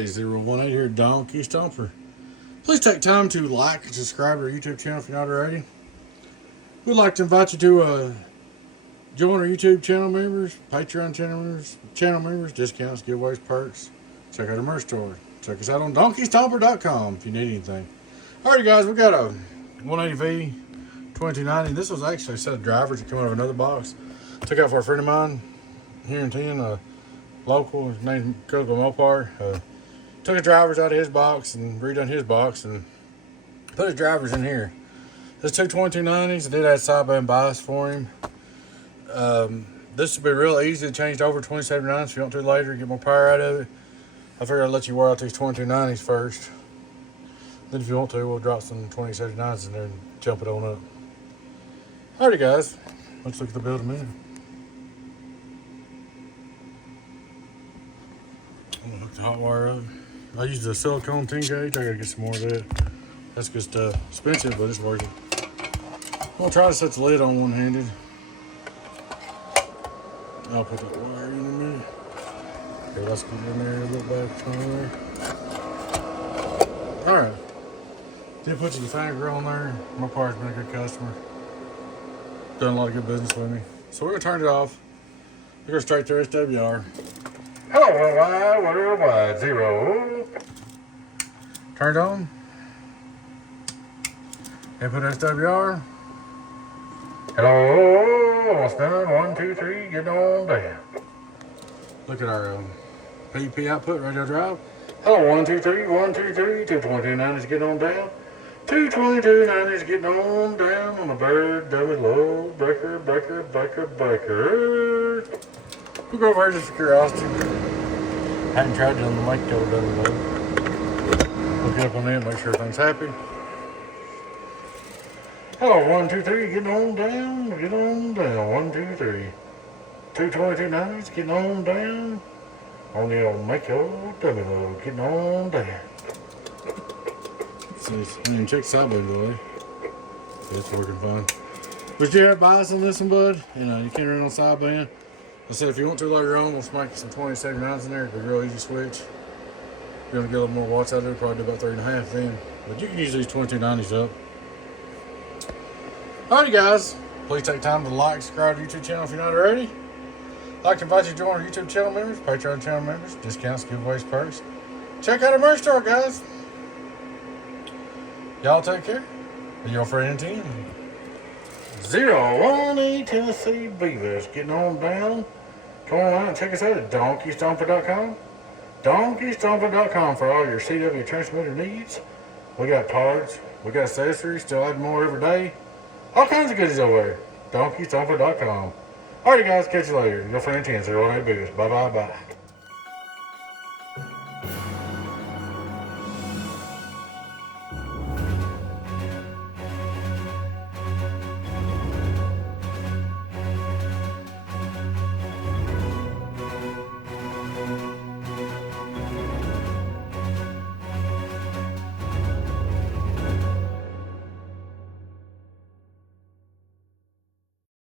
everybody, 018 here, Donkey Stomper. Please take time to like and subscribe to our YouTube channel if you're not already. We'd like to invite you to join our YouTube channel members, Patreon channel members, discounts, giveaways, perks. Check out our merch store. Check us out on donkeystomper.com if you need anything. Alrighty guys, we got a 180V-HG-2-2290. This was actually a set of drivers that come out of another box. Took out for a friend of mine here in 10, local. His name's Mopar. Took the drivers out of his box and redone his box and put his drivers in here. There's two 2290s. I did add sideband bias for him. This will be real easy to change over 2079s if you want to later, get more power out of it. I figured I'd let you wear out these 2290s first. Then if you want to, we'll drop some 2079s in there and jump it on up. Alrighty guys, let's look at the build a minute. I'm gonna hook the hot wire up. I used a silicone 10 gauge. I gotta get some more of that. That's good stuff. Expensive, but it's worth it. I'm gonna try to set the lid on one-handed. I'll put that wire in a minute. Okay, let's get in there a little back somewhere. Alright. Did put the finger on there. Mopar's been a good customer. Done a lot of good business with me. So we're gonna turn it off. We're gonna straight to SWR. Hello, worldwide, 0. Turned on. And put SWR. Hello, almost done. 1, 2, 3, get on down. Look at our PEP output, radio drive. Hello, 1, 2, 3, 1, 2, 3, 22290s getting on down. 22290s getting on down on the bird, dummy, low, breaker. We'll go over here just for curiosity. Hadn't tried it on the mic till done though. Look up on it, make sure everything's happy. Hello, 1, 2, 3, getting on down, 1, 2, 3. 22290s getting on down. On the old make your dummy low, getting on down. So check the sideband away. It's working fine. But you have bias on this one, bud. You know, you can't run on sideband. I said if you want to later on, we'll make some 2079s in there. It'll be a real easy switch. If you're gonna get a little more watts out of it, probably do about 3.5 then. But you can use these 2290s up. Alrighty guys, please take time to like, subscribe to the YouTube channel if you're not already. I'd like to invite you to join our YouTube channel members, Patreon channel members, discounts, giveaways, perks. Check out our merch store, guys. Y'all take care. Your friend 10. 018 Tennessee Beavers getting on down. Come on out and check us out at donkeystomper.com. donkeystomper.com for all your CW transmitter needs. We got parts, we got accessories, still adding more every day. All kinds of goodies over there. donkeystomper.com. Alright guys, catch you later. Your friend 10, 018 Beavers. Bye.